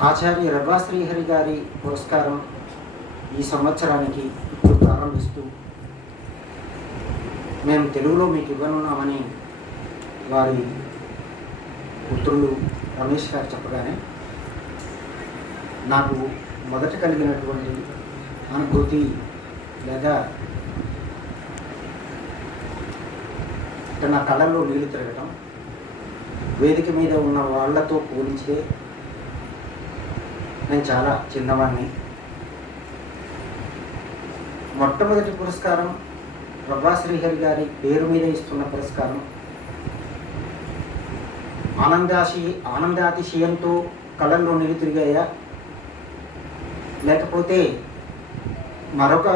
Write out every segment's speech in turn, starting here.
ఆచార్య రఘా శ్రీహరి గారి పురస్కారం ఈ సంవత్సరానికి ఇప్పుడు ప్రారంభిస్తూ మేము తెలుగులో మీకు ఇవ్వనున్నామని వారి పుత్రులు రమేష్ గారు చెప్పగానే నాకు మొదట కలిగినటువంటి అనుభూతి లేదా నా కళ్ళల్లో నీళ్ళు తిరగటం వేదిక మీద ఉన్న వాళ్ళతో పోలిస్తే నేను చాలా చిన్నవాడిని. మొట్టమొదటి పురస్కారం ప్రభా శ్రీహరి గారి పేరు మీద ఇస్తున్న పురస్కారం. ఆనందాశి ఆనందాతిశయంతో కళ్ళల్లో నిలు తిరిగాయా? లేకపోతే మరొక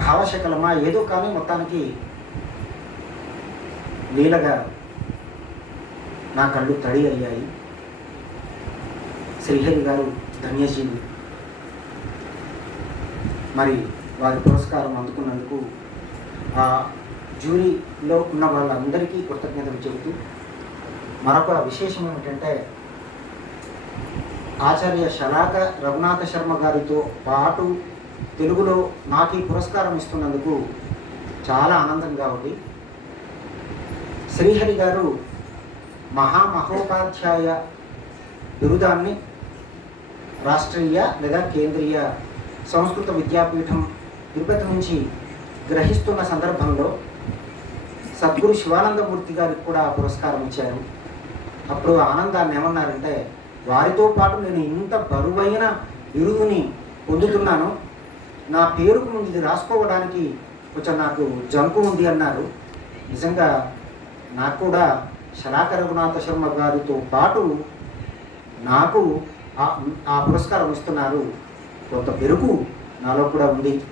భావశకలమా? ఏదో కానీ మొత్తానికి లీలగా నా కళ్ళు తడి అయ్యాయి. శ్రీహరి గారు ధన్యజీవి మరి వారి పురస్కారం అందుకున్నందుకు ఆ జ్యూరీలో ఉన్న వాళ్ళందరికీ కృతజ్ఞతలు చెబుతూ మరొక విశేషం ఏమిటంటే ఆచార్య శలాక రఘునాథ శర్మ గారితో పాటు తెలుగులో నాకు ఈ పురస్కారం ఇస్తున్నందుకు చాలా ఆనందంగా ఉంది. శ్రీహరి గారు మహామహోపాధ్యాయ బిరుదాన్ని రాష్ట్రీయ లేదా కేంద్రీయ సంస్కృత విద్యాపీఠం తిరుపతి నుంచి గ్రహిస్తున్న సందర్భంలో సద్గురు శివానందమూర్తి గారికి కూడా పురస్కారం ఇచ్చారు. అప్పుడు ఆనందాన్ని ఏమన్నారంటే వారితో పాటు నేను ఇంత బరువైన బిరుదుని పొందుతున్నాను. నా పేరుకు ముందు ఇది రాసుకోవడానికి కొంచెం నాకు జంకు ఉంది అన్నారు. నిజంగా నాకు కూడా శలాక రఘునాథ శర్మ గారితో పాటు నాకు ఆ- ఆ పురస్కారం ఇస్తున్నారు. కొంత పెరుగు నాలో కూడా ఉంది.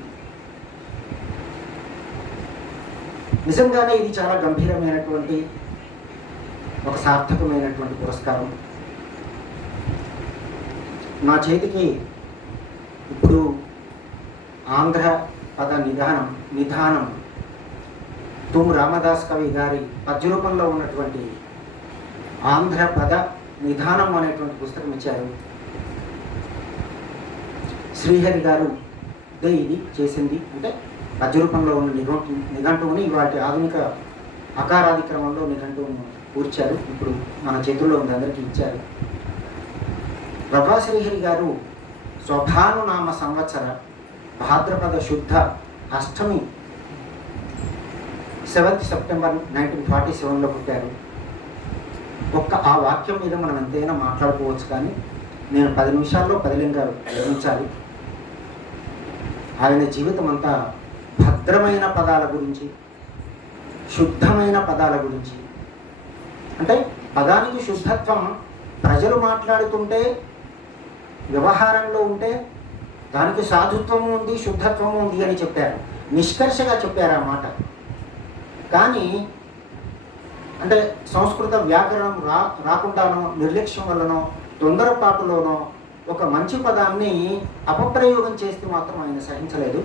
నిజంగానే ఇది చాలా గంభీరమైనటువంటి ఒక సార్థకమైనటువంటి పురస్కారం. నా చేతికి ఇప్పుడు ఆంధ్ర పద నిధానం నిధానం తుమ్ రామదాస్ కవి గారి పద్య రూపంలో ఉన్నటువంటి ఆంధ్ర పద నిధానం అనేటువంటి పుస్తకం ఇచ్చారు. శ్రీహరి గారు ఇదే ఇది చేసింది. అంటే పద్య రూపంలో ఉన్న నిఘ నిఘంటువుని వాటి ఆధునిక అకారాది క్రమంలో నిఘంటువును కూర్చారు. ఇప్పుడు మన చేతుల్లో ఉంది అందరికీ ఇచ్చారు. ప్రభా శ్రీహరి గారు స్వభానునామ సంవత్సర భాద్రపద శుద్ధ అష్టమి సెవెంత్ సెప్టెంబర్ నైన్టీన్ ఫార్టీ సెవెన్లో పుట్టారు. ఒక్క ఆ వాక్యం మీద మనం ఎంతైనా మాట్లాడుకోవచ్చు కానీ నేను పది నిమిషాల్లో పదిలింగాలు వివరించాలి. ఆయన జీవితం అంతా భద్రమైన పదాల గురించి శుద్ధమైన పదాల గురించి. అంటే పదానికి శుద్ధత్వం ప్రజలు మాట్లాడుతుంటే వ్యవహారంలో ఉంటే దానికి సాధుత్వము ఉంది శుద్ధత్వము ఉంది అని చెప్పారు. నిష్కర్షగా చెప్పారు ఆ మాట. కానీ అంటే సంస్కృత వ్యాకరణం రా రాకుండానో నిర్లక్ష్యం వల్లనో తొందరపాటులోనో ఒక మంచి పదాన్ని అపప్రయోగం చేస్తే మాత్రం ఆయన సహించలేదు.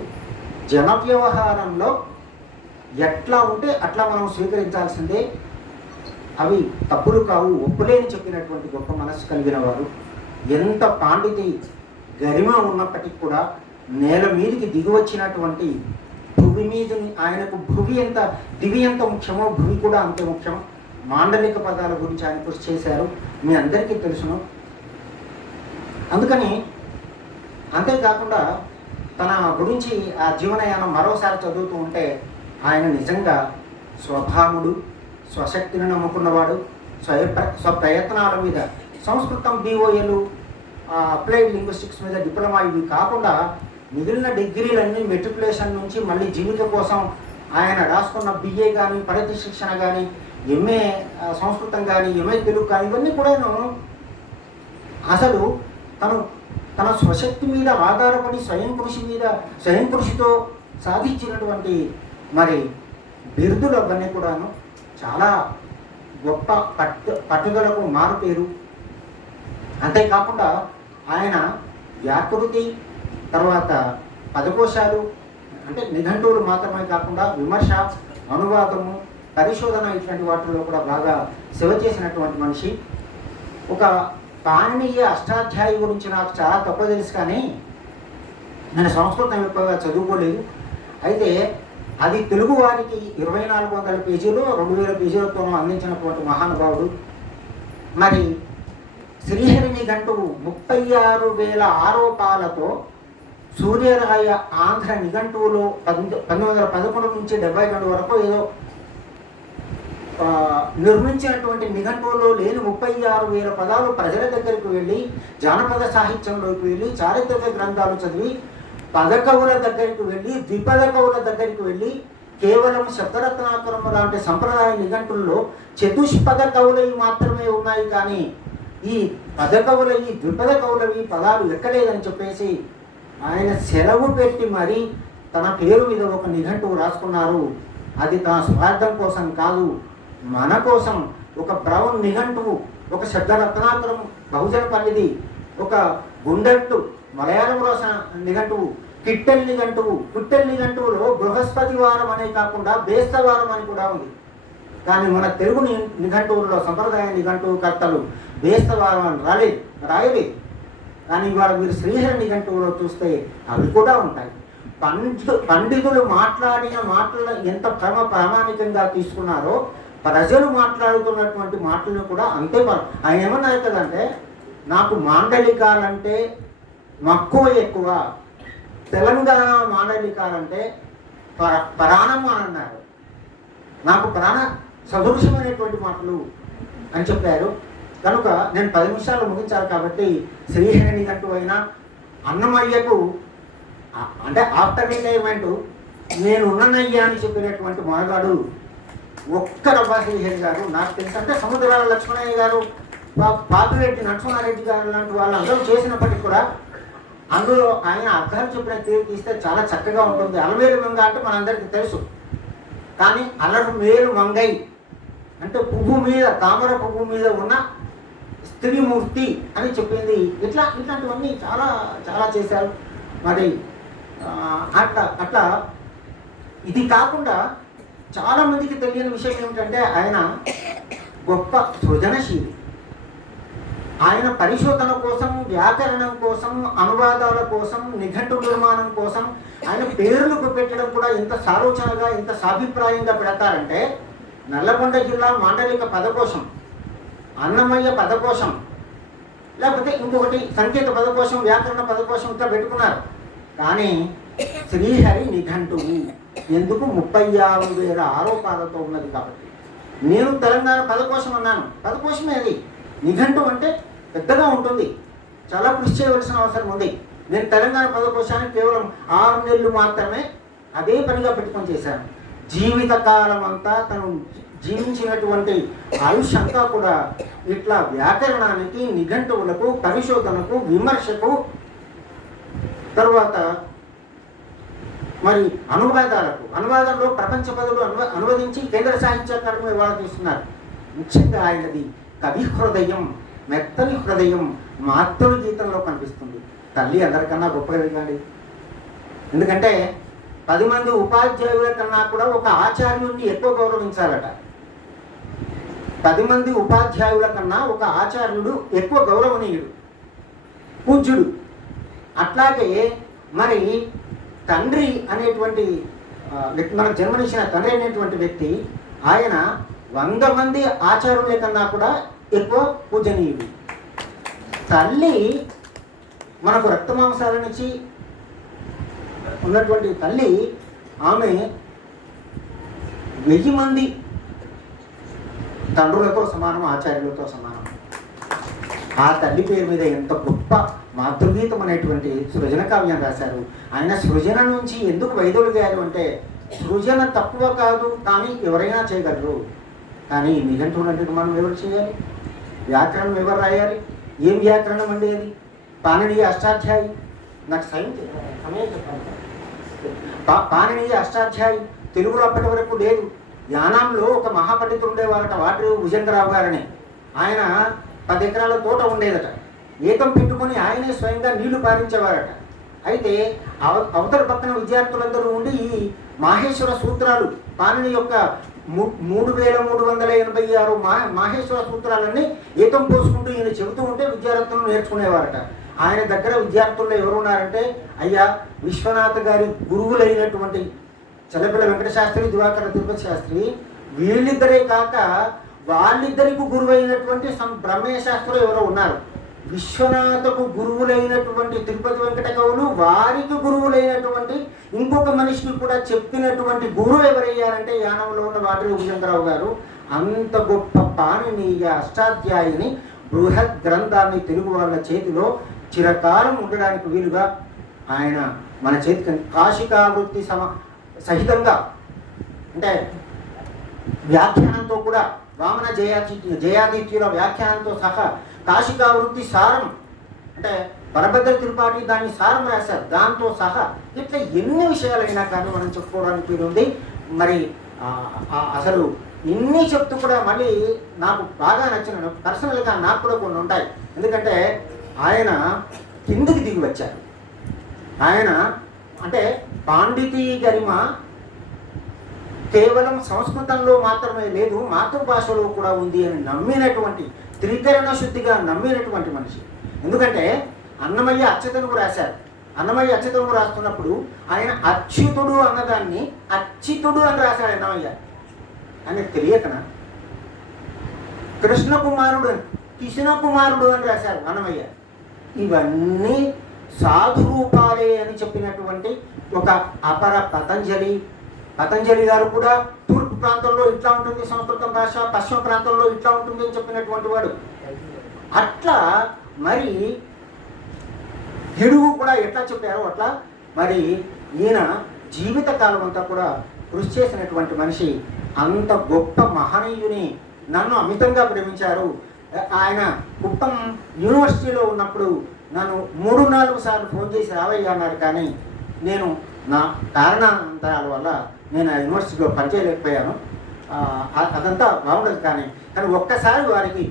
జన వ్యవహారంలో ఎట్లా ఉంటే అట్లా మనం స్వీకరించాల్సిందే. అవి తప్పులు కావు ఒప్పులేని చెప్పినటువంటి గొప్ప మనస్సు కలిగిన వారు. ఎంత పాండితి గరిమ ఉన్నప్పటికీ కూడా నేల మీదికి దిగువచ్చినటువంటి భూమి మీద ఆయనకు భూమి ఎంత దివి ఎంత ముఖ్యమో భూమి కూడా అంతే ముఖ్యం. మాండలిక పదాల గురించి ఆయన కృషి చేశారు. మీ అందరికీ తెలుసును. అందుకని అంతేకాకుండా తన గురించి ఆ జీవనయానం మరోసారి చదువుతూ ఉంటే ఆయన నిజంగా స్వభావుడు స్వశక్తిని నమ్ముకున్నవాడు స్వయ స్వప్రయత్నాల మీద సంస్కృతం బీఓఏలు అప్లైడ్ లింగ్విస్టిక్స్ మీద డిప్లొమా ఇవి కాకుండా మిగిలిన డిగ్రీలన్నీ మెట్రికులేషన్ నుంచి మళ్ళీ జీవిత కోసం ఆయన రాసుకున్న బిఏ కానీ పరిధి శిక్షణ కానీ ఎంఏ సంస్కృతం కానీ ఎంఏ తెలుగు కానీ ఇవన్నీ కూడాను అసలు తను తన స్వశక్తి మీద ఆధారపడి స్వయం కృషి మీద స్వయం కృషితో సాధించినటువంటి మరి బిరుదులు అవన్నీ కూడాను చాలా గొప్ప పట్టు పట్టుదలకు మారుపేరు. అంతేకాకుండా ఆయన వ్యాకృతి తర్వాత పదకోశాలు అంటే నిఘంటువులు మాత్రమే కాకుండా విమర్శ అనువాదము పరిశోధన ఇటువంటి వాటిల్లో కూడా బాగా సేవ చేసినటువంటి మనిషి. ఒక పాణినీయ అష్టాధ్యాయి గురించి నాకు చాలా తక్కువ తెలుసు కానీ నేను సంస్కృతం ఎక్కువగా చదువుకోలేదు. అయితే అది తెలుగు వారికి ఇరవై నాలుగు వందల పేజీలు రెండు వేల పేజీలతో అందించినటువంటి మహానుభావుడు. మరి శ్రీహరిని గంటువు ముప్పై ఆరు వేల ఆరోపాలతో సూర్యరాయ ఆంధ్ర నిఘంటువులో పంతొమ్మిది పంతొమ్మిది వందల పదకొండు నుంచి డెబ్బై రెండు వరకు ఏదో నిర్మించినటువంటి నిఘంటువులో లేని ముప్పై ఆరు వేల పదాలు ప్రజల దగ్గరికి వెళ్ళి జానపద సాహిత్యంలోకి వెళ్ళి చారిత్రక గ్రంథాలు చదివి పదకవుల దగ్గరికి వెళ్ళి ద్విపద కవుల దగ్గరికి వెళ్ళి కేవలం శబ్దరత్నాకరం లాంటి సంప్రదాయ నిఘంటుల్లో చతుష్పద కవులవి మాత్రమే ఉన్నాయి కానీ ఈ పద కవులవి ద్విపద కవులవి పదాలు ఎక్కలేదని చెప్పేసి ఆయన సెలవు పెట్టి మరీ తన పేరు మీద ఒక నిఘంటువు రాసుకున్నారు. అది తన స్వార్థం కోసం కాదు మన కోసం ఒక బ్రౌన్ నిఘంటువు ఒక శబ్దరత్నాకరం బహుజన పల్లిది ఒక గుండెట్టు మలయాళం రోస నిఘంటువు కిట్టెల్ నిఘంటువు కుట్టెల్ నిఘంటువులో బృహస్పతి వారం అనే కాకుండా బేస్తవారం అని కూడా ఉంది. కానీ మన తెలుగు నిఘంటువుల్లో సంప్రదాయ నిఘంటువు కర్తలు బేస్తవారం అని రాలేదు రాయలేదు కానీ ఇవాళ మీరు శ్రీహరి నిఘంటువులో చూస్తే అవి కూడా ఉంటాయి. పండితు పండితులు మాట్లాడిన మాటలను ఎంత క్రమ ప్రామాణికంగా తీసుకున్నారో ప్రజలు మాట్లాడుతున్నటువంటి మాటలను కూడా అంతే ఆయన ఏమన్నారు కదంటే నాకు మాండలికాలంటే మక్కువ ఎక్కువ. తెలంగాణ మాండలికాలంటే ప- ప్రాణం అని అన్నారు. నాకు ప్రాణ సదృశమైనటువంటి మాటలు అని చెప్పారు. కనుక నేను పది నిమిషాలు ముగించాలి కాబట్టి శ్రీహరిని గంటూ అయినా అన్నమయ్యకు అంటే ఆఫ్టర్ రిటైర్మెంట్ నేను ఉన్ననయ్యా అని చెప్పినటువంటి మొనగాడు ఒక్క రవ్వ గారు. నాకు తెలుసు అంటే సముద్రాల లక్ష్మణయ్య గారు పా- పాపిరెడ్డి నరసింహారెడ్డి గారు లాంటి వాళ్ళందరూ చేసినప్పటికీ కూడా అందులో ఆయన అర్థాలు చెప్పిన తీరు తీస్తే చాలా చక్కగా ఉంటుంది. అలవేలు మంగ అంటే మనందరికీ తెలుసు. కానీ అలరు మేలు మంగై అంటే పువ్వు మీద తామర పువ్వు మీద ఉన్న స్త్రీమూర్తి అని చెప్పింది. ఇట్లా ఇట్లాంటివన్నీ చాలా చాలా చేశారు. మరి అట్లా అట్లా ఇది కాకుండా చాలా మందికి తెలియని విషయం ఏమిటంటే ఆయన గొప్ప సృజనశీలి. ఆయన పరిశోధన కోసం వ్యాకరణం కోసం అనువాదాల కోసం నిఘంటు నిర్మాణం కోసం ఆయన పేర్లకు పెట్టడం కూడా ఎంత సాలోచనగా ఎంత సాభిప్రాయంగా పెడతారంటే నల్లగొండ జిల్లా మాండలిక పదకోశం అన్నమయ్య పదకోశం లేకపోతే ఇంకొకటి సంకేత పదకోశం వ్యాకరణ పదకోశం ఇట్లా పెట్టుకున్నారు. కానీ శ్రీహరి నిఘంటువు ఎందుకు ముప్పై ఆరు వేల ఆరోపాలతో ఉన్నది కాబట్టి. నేను తెలంగాణ పదకోశం అన్నాను. పదకోశమే అది. నిఘంటు అంటే పెద్దగా ఉంటుంది. చాలా కృషి చేయవలసిన అవసరం ఉంది. నేను తెలంగాణ పదకోశానికి కేవలం ఆరు నెలలు మాత్రమే అదే పనిగా పెట్టుకొని చేశాను. జీవితకాలం అంతా తను జీవించినటువంటి ఆయుష్ అంతా కూడా ఇట్లా వ్యాకరణానికి నిఘంటువులకు పరిశోధనకు విమర్శకు తర్వాత మరి అనువాదాలకు అనువాదంలో ప్రపంచ పదులు అనువ అనువదించి కేంద్ర సాహిత్య అకాడమీ వాళ్ళు చూస్తున్నారు ముఖ్యంగా ఆయనది కవి హృదయం మెత్తని హృదయం మాతృ గీతంలో కనిపిస్తుంది. తల్లి అందరికన్నా గొప్పది కాదు ఎందుకంటే పది మంది ఉపాధ్యాయుల కన్నా కూడా ఒక ఆచార్యుడిని ఎక్కువ గౌరవించాలట. పది మంది ఉపాధ్యాయుల కన్నా ఒక ఆచార్యుడు ఎక్కువ గౌరవనీయుడు పూజ్యుడు. అట్లాగే మరి తండ్రి అనేటువంటి వ్యక్తి మనకు జన్మనిచ్చిన తండ్రి అనేటువంటి వ్యక్తి ఆయన వంద మంది ఆచార్యుల కన్నా కూడా ఎక్కువ పూజనీయుడు. తల్లి మనకు రక్త నుంచి ఉన్నటువంటి తల్లి ఆమె వెయ్యి మంది తండ్రులతో సమానం ఆచార్యులతో సమానం. ఆ తల్లి పేరు మీద ఎంత గొప్ప మాతృగీతం అనేటువంటి సృజన కావ్యం రాశారు. ఆయన సృజన నుంచి ఎందుకు వైదొలిగారు అంటే సృజన తక్కువ కాదు కానీ ఎవరైనా చేయగలరు. కానీ నిఘంటువుల నిర్మాణం ఎవరు చేయాలి? వ్యాకరణం ఎవరు రాయాలి? ఏం వ్యాకరణం అండి అది? పాణనీయ అష్టాధ్యాయి. నాకు సైన్ సమయం పా- పాణనీయ అష్టాధ్యాయి తెలుగులో అప్పటి వరకు లేదు. యానాంలో ఒక మహాపండితుడు ఉండేవారట వాటి భుజంగరావు గారని. ఆయన పది ఎకరాల తోట ఉండేదట. ఏకం పెట్టుకొని ఆయనే స్వయంగా నీళ్ళు పారించేవారట. అయితే అవ అవతల పక్కన విద్యార్థులందరూ ఉండి ఈ మాహేశ్వర సూత్రాలు పాణిని యొక్క మూడు వేల మూడు వందల ఎనభై ఆరు మా మాహేశ్వర సూత్రాలన్నీ ఏకం పోసుకుంటూ ఈయన చెబుతూ ఉంటే విద్యార్థులను నేర్చుకునేవారట. ఆయన దగ్గర విద్యార్థుల్లో ఎవరు ఉన్నారంటే అయ్యా విశ్వనాథ్ గారి గురువులైనటువంటి చల్లపిల్ల వెంకట శాస్త్రి దివాకర తిరుపతి శాస్త్రి వీళ్ళిద్దరే కాక వాళ్ళిద్దరికి గురువైనటువంటి సం బ్రహ్మేశాస్త్రులు ఎవరో ఉన్నారు. విశ్వనాథకు గురువులైనటువంటి తిరుపతి వెంకట కవులు వారికి గురువులైనటువంటి ఇంకొక మనిషికి కూడా చెప్పినటువంటి గురువు ఎవరయ్యారంటే యానంలో ఉన్న వాటి భుజంగరావు గారు. అంత గొప్ప పాణినీయ అష్టాధ్యాయుని బృహత్ గ్రంథాన్ని తెలుగు వాళ్ళ చేతిలో చిరకాలం ఉండడానికి వీలుగా ఆయన మన చేతికి కాశికావృత్తి సమ సహితంగా అంటే వ్యాఖ్యానంతో కూడా వామన జయాది జయాదిత్యుల వ్యాఖ్యానంతో సహా కాశికావృత్తి సారం అంటే పరభద్ర తిరుపాటి దాన్ని సారం రాశారు. దాంతో సహా ఇట్లా ఎన్ని విషయాలైనా కానీ మనం చెప్పుకోవడానికి ఉంది. మరి అసలు ఇన్ని చెప్తూ కూడా మళ్ళీ నాకు బాగా నచ్చిన పర్సనల్గా నాకు కూడా కొన్ని ఉంటాయి. ఎందుకంటే ఆయన కిందికి దిగి వచ్చారు. ఆయన అంటే పాండితీ గరిమ కేవలం సంస్కృతంలో మాత్రమే లేదు మాతృభాషలో కూడా ఉంది అని నమ్మినటువంటి త్రికరణ శుద్ధిగా నమ్మినటువంటి మనిషి. ఎందుకంటే అన్నమయ్య అచ్చతనుగు రాశారు. అన్నమయ్య అచ్చతనుగు రాస్తున్నప్పుడు ఆయన అచ్యుతుడు అన్నదాన్ని అచ్యుతుడు అని రాశాడు అన్నమయ్య. అని తెలియకనా? కృష్ణ కుమారుడు అని కుమారుడు అని రాశారు అన్నమయ్య. ఇవన్నీ సాధురూపాలే అని చెప్పినటువంటి ఒక అపర పతంజలి పతంజలి గారు కూడా తూర్పు ప్రాంతంలో ఇట్లా ఉంటుంది సంస్కృతం భాష పశ్చిమ ప్రాంతంలో ఇట్లా ఉంటుంది అని చెప్పినటువంటి వాడు. అట్లా మరి తెలుగు కూడా ఎట్లా చెప్పారో అట్లా మరి ఈయన జీవితకాలం అంతా కూడా కృషి చేసినటువంటి మనిషి అంత గొప్ప మహనీయుని నన్ను అమితంగా ప్రేమించారు. ఆయన కుప్పం యూనివర్సిటీలో ఉన్నప్పుడు నన్ను మూడు నాలుగు సార్లు ఫోన్ చేసి రావయ్యా అన్నాడు కానీ నేను నా కారణాంతరాల వల్ల నేను ఆ యూనివర్సిటీలో పనిచేయలేకపోయాను అదంతా బాగుండదు కానీ కానీ ఒక్కసారి వారికి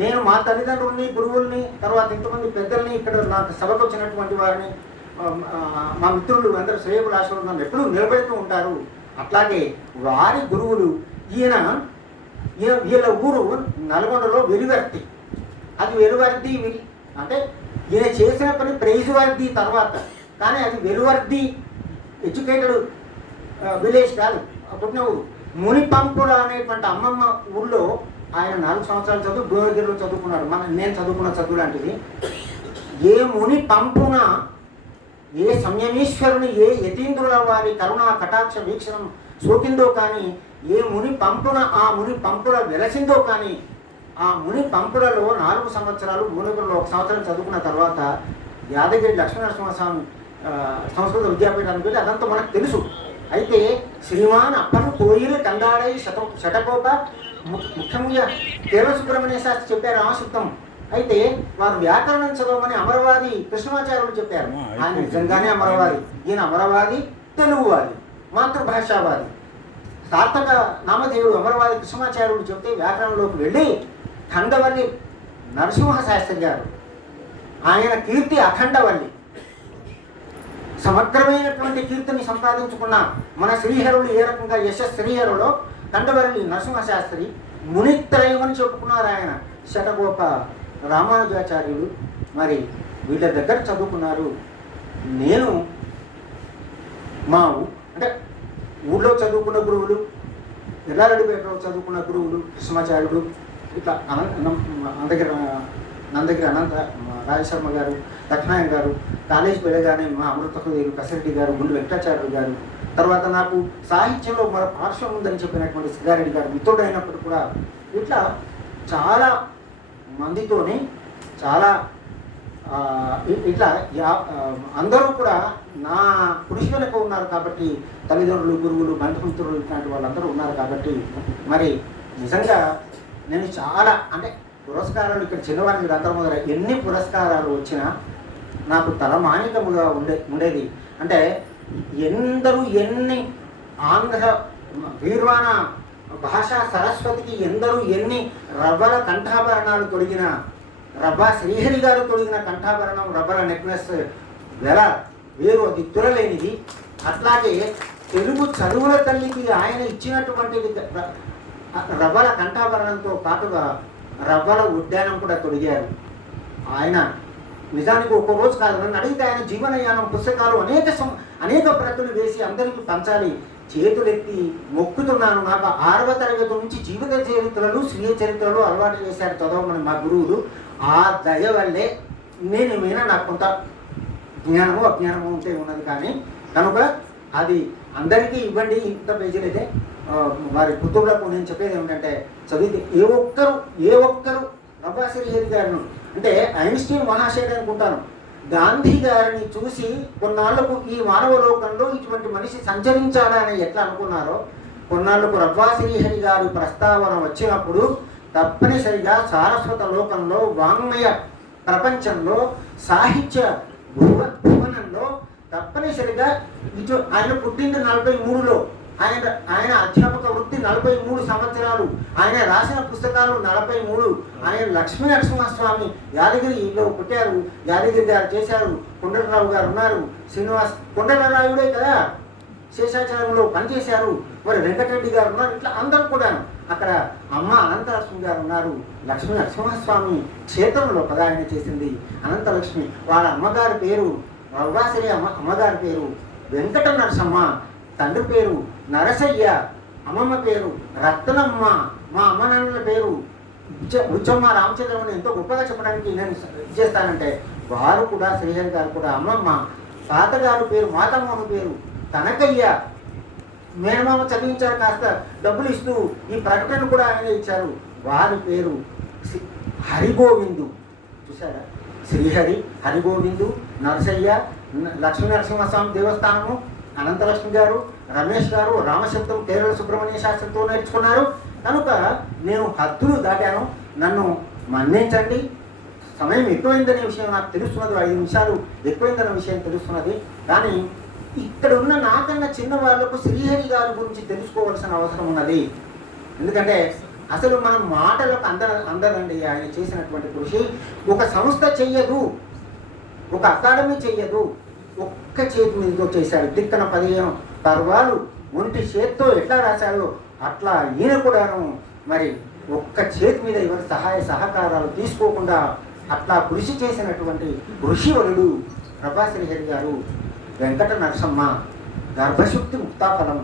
నేను మా తల్లిదండ్రుల్ని గురువుల్ని తర్వాత ఇంతమంది పెద్దల్ని ఇక్కడ నాకు సభకు వచ్చినటువంటి వారిని మా మిత్రులు అందరూ శ్రేయకుల ఆశ్రమం ఎప్పుడూ నిలబెడుతూ ఉంటారు. అట్లాగే వారి గురువులు ఈయన వీళ్ళ ఊరు నల్గొండలో వెలువర్తి. అది వెలువర్ది అంటే ఈయన చేసిన పని ప్రైజ్ వర్ది తర్వాత. కానీ అది వెలువర్ది ఎడ్యుకేటెడ్ విలేజ్ కాదు పుట్టిన ఊరు. మునిపంపుల అనేటువంటి అమ్మమ్మ ఊళ్ళో ఆయన నాలుగు సంవత్సరాలు చదువు భువనగిరిలో చదువుకున్నాడు. మన నేను చదువుకున్న చదువు లాంటిది. ఏ ముని పంపున ఏ సంయమీశ్వరుని ఏ యతీంద్రుల వారి కరుణా కటాక్ష వీక్షణం సోకిందో కానీ ఏ ముని పంపున ఆ ముని పంపుల వెలసిందో కానీ ఆ ముని పంపులలో నాలుగు సంవత్సరాలు భువనగిరిలో ఒక సంవత్సరం చదువుకున్న తర్వాత యాదగిరి లక్ష్మీనరసింహస్వామి సంస్కృత విద్యాపీఠానికి వెళ్ళి అదంతా మనకు తెలుసు. అయితే శ్రీమాన్ అప్పను కోయిలు కందాడై శత శటకోప ముఖ్యంగా సుబ్రహ్మణ్య శాస్త్రి చెప్పారు ఆ సూక్తం. అయితే వారు వ్యాకరణం చదవమని అమరవాది కృష్ణమాచార్యులు చెప్పారు. ఆయన నిజంగానే అమరవాది. ఈయన అమరవాది తెలుగువాది మాతృభాషావాది. సార్థక నామదేవుడు అమరవాది కృష్ణమాచార్యుడు చెప్తే వ్యాకరణంలోకి వెళ్ళి ఖండవల్లి నరసింహ శాస్త్రి గారు. ఆయన కీర్తి అఖండవల్లి. సమగ్రమైనటువంటి కీర్తిని సంపాదించుకున్న మన శ్రీహరులు ఏ రకంగా యశస్ శ్రీహరులో కండవరలి నరసింహశాస్త్రి మునిత్రయమని చెప్పుకున్నారు ఆయన. శటగోప రామానుజాచార్యులు మరి వీళ్ళ దగ్గర చదువుకున్నారు. నేను మా అంటే ఊళ్ళో చదువుకున్న గురువులు ఎల్లారెడ్డిపేటలో చదువుకున్న గురువులు కృష్ణాచార్యుడు ఇట్లా అనంత అందగిరి నందగిరి అనంత రాజశర్మ గారు లక్ష్మయ్య గారు కాలేజీ వెళ్ళగానే మా అమృత కసిరెడ్డి గారు గుండు వెంకటాచార్యులు గారు. తర్వాత నాకు సాహిత్యంలో మన పార్శ్వం ఉందని చెప్పినటువంటి సిద్ధారెడ్డి గారు మిత్రుడు అయినప్పుడు కూడా ఇట్లా చాలా మందితోని చాలా ఇట్లా యా- అందరూ కూడా నా కృషి వెనుక ఉన్నారు కాబట్టి తల్లిదండ్రులు గురువులు బంధుమిత్రులు ఇట్లాంటి వాళ్ళందరూ ఉన్నారు కాబట్టి మరి నిజంగా నేను చాలా అంటే పురస్కారాలు ఇక్కడ చిన్నవారి మీరు మొదల ఎన్ని పురస్కారాలు వచ్చినా నాకు తలమానికముగా ఉండే ఉండేది. అంటే ఎందరూ ఎన్ని ఆంధ్ర వీర్వాణ భాషా సరస్వతికి ఎందరూ ఎన్ని రవ్వల కంఠాభరణాలు తొడిగిన రబ్బా శ్రీహరి గారు తొడిగిన కంఠాభరణం రబ్బల నెక్లెస్ వెల వేరు అది తురలేనిది. అట్లాగే తెలుగు చదువుల తల్లికి ఆయన ఇచ్చినటువంటిది రబ్బల కంఠాభరణంతో పాటుగా రవ్వల ఉద్యానం కూడా తొడిగారు. ఆయన నిజానికి ఒక్క రోజు కాదు నన్ను అడిగితే ఆయన జీవనయానం పుస్తకాలు అనేక సం- అనేక ప్రతులు వేసి అందరికీ పంచాలి. చేతులెత్తి మొక్కుతున్నాను. నాకు ఆరవ తరగతి నుంచి జీవిత చరిత్రలు స్వీయ చరిత్రలు అలవాటు చేశారు చదవమని మా గురువులు. ఆ దయ వల్లే నేను ఏమైనా నాకు కొంత జ్ఞానము అజ్ఞానము ఉంటే ఉన్నది కానీ కనుక అది అందరికీ ఇవ్వండి. ఇంత పేజీలు అయితే వారి పుత్రులకు నేను చెప్పేది ఏమిటంటే చదివితే ఏ ఒక్కరు ఏ ఒక్కరు రబ్బాశ్రీ గారిను. అంటే ఐన్స్టీన్ మహాశయుడు అనుకుంటాను. గాంధీ గారిని చూసి కొన్నాళ్ళకు ఈ మానవ లోకంలో ఇటువంటి మనిషి సంచరించాడని ఎట్లా అనుకున్నారో కొన్నాళ్ళకు రవ్వా శ్రీహరి గారి ప్రస్తావన వచ్చినప్పుడు తప్పనిసరిగా సారస్వత లోకంలో వాంగ్మయ ప్రపంచంలో సాహిత్య భువ భువనంలో తప్పనిసరిగా ఇటు ఆయన పుట్టింది నలభై మూడులో. ఆయన ఆయన అధ్యాపక వృత్తి నలభై మూడు సంవత్సరాలు. ఆయన రాసిన పుస్తకాలు నలభై మూడు. ఆయన లక్ష్మీ నరసింహస్వామి యాదగిరిలో పుట్టారు యాదగిరి గారు చేశారు కొండలరావు గారు ఉన్నారు శ్రీనివాస్ కొండలరాయుడే కదా? శేషాచారంలో పనిచేశారు. మరి వెంకటరెడ్డి గారు ఉన్నారు ఇట్లా అందరూ కూడా అక్కడ అమ్మ అనంతలక్ష్మి గారు ఉన్నారు. లక్ష్మీ నరసింహస్వామి క్షేత్రంలో కదా ఆయన చేసింది. అనంతలక్ష్మి వాళ్ళ అమ్మగారి పేరు రవ్వాసిరి అమ్మ అమ్మగారి పేరు వెంకట నరసమ్మ తండ్రి పేరు నరసయ్య అమ్మమ్మ పేరు రత్నమ్మ మా అమ్మ నాన్నల పేరు ఉచ్చమ్మ రామచంద్రం ఎంతో గొప్పగా చెప్పడానికి నేను ఇచ్చేస్తానంటే వారు కూడా శ్రీహరి గారు కూడా అమ్మమ్మ తాతగారు పేరు మాతమ్మమ్మ పేరు కనకయ్య మేనమామ చదివించారు కాస్త డబ్బులు ఇస్తూ ఈ ప్రకటన కూడా ఆయన ఇచ్చారు. వారి పేరు శ్రీ- హరిగోవిందు. చూసారా శ్రీహరి హరిగోవిందు నరసయ్య లక్ష్మీ నరసింహస్వామి దేవస్థానము అనంతలక్ష్మి గారు రమేష్ గారు రామశబ్దం కేరళ సుబ్రహ్మణ్య శాస్త్రంతో నేర్చుకున్నారు. కనుక నేను హద్దులు దాటాను. నన్ను మన్నించండి. సమయం ఎక్కువైందనే విషయం నాకు తెలుస్తున్నది. ఐదు నిమిషాలు ఎక్కువైందనే విషయం తెలుస్తున్నది. కానీ ఇక్కడ ఉన్న నాకన్నా చిన్న వాళ్ళకు శ్రీహరి గారి గురించి తెలుసుకోవాల్సిన అవసరం ఉన్నది. ఎందుకంటే అసలు మనం మాటలకు అంద అందదండి ఆయన చేసినటువంటి కృషి. ఒక సంస్థ చెయ్యదు. ఒక అకాడమీ చెయ్యదు. ఒక్క చేతి మీదతో వచ్చేసాడు దిక్కన పదిహేను పర్వాలు ఒంటి చేత్తో ఎట్లా రాశాడో అట్లా ఈయన కూడాను మరి ఒక్క చేతి మీద ఎవరి సహాయ సహకారాలు తీసుకోకుండా అట్లా కృషి చేసినటువంటి ఋషివరుడు ప్రభాశ్రీహరి గారు వెంకట నరసమ్మ గర్భశుక్తి ముక్తాఫలం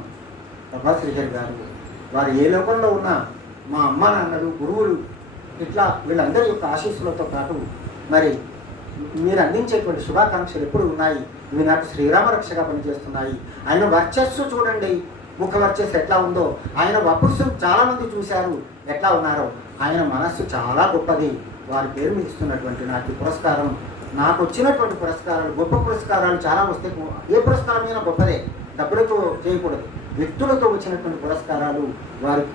ప్రభాశ్రీహరి గారు. వారు ఏ లోకంలో ఉన్నా మా అమ్మ నాన్నలు గురువులు ఇట్లా వీళ్ళందరి యొక్క ఆశీస్సులతో పాటు మరి మీరు అందించేటువంటి శుభాకాంక్షలు ఎప్పుడు ఉన్నాయి? ఇవి నాకు శ్రీరామ రక్షగా పనిచేస్తున్నాయి. ఆయన వర్చస్సు చూడండి. ముఖ వర్చస్సు ఎట్లా ఉందో. ఆయన వపుస్సు చాలా మంది చూశారు. ఎట్లా ఉన్నారో. ఆయన మనస్సు చాలా గొప్పది. వారి పేరు మీద ఇస్తున్నటువంటి నాకు పురస్కారం. నాకు వచ్చినటువంటి పురస్కారాలు గొప్ప పురస్కారాలు చాలా వస్తే ఏ పురస్కారమైనా గొప్పదే. డబ్బులతో చేయకూడదు. వ్యక్తులతో వచ్చినటువంటి పురస్కారాలు వారి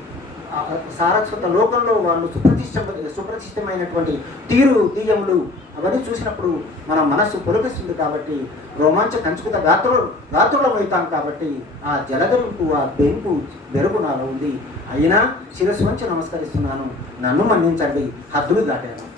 సారస్వత లోకంలో వాళ్ళు సుప్రతిష్ట సుప్రతిష్టమైనటువంటి తీరు తీయములు అవన్నీ చూసినప్పుడు మన మనస్సు పొలిపిస్తుంది కాబట్టి రోమాంచ కంచుకుత గాత్రులు గాత్రులమవుతాం కాబట్టి ఆ జలగరింపు ఆ బెంపు వెరుగు నాలో ఉంది. అయినా శిరస్సు వంచి నమస్కరిస్తున్నాను. నన్ను మన్నించండి. హద్దులు దాటాను.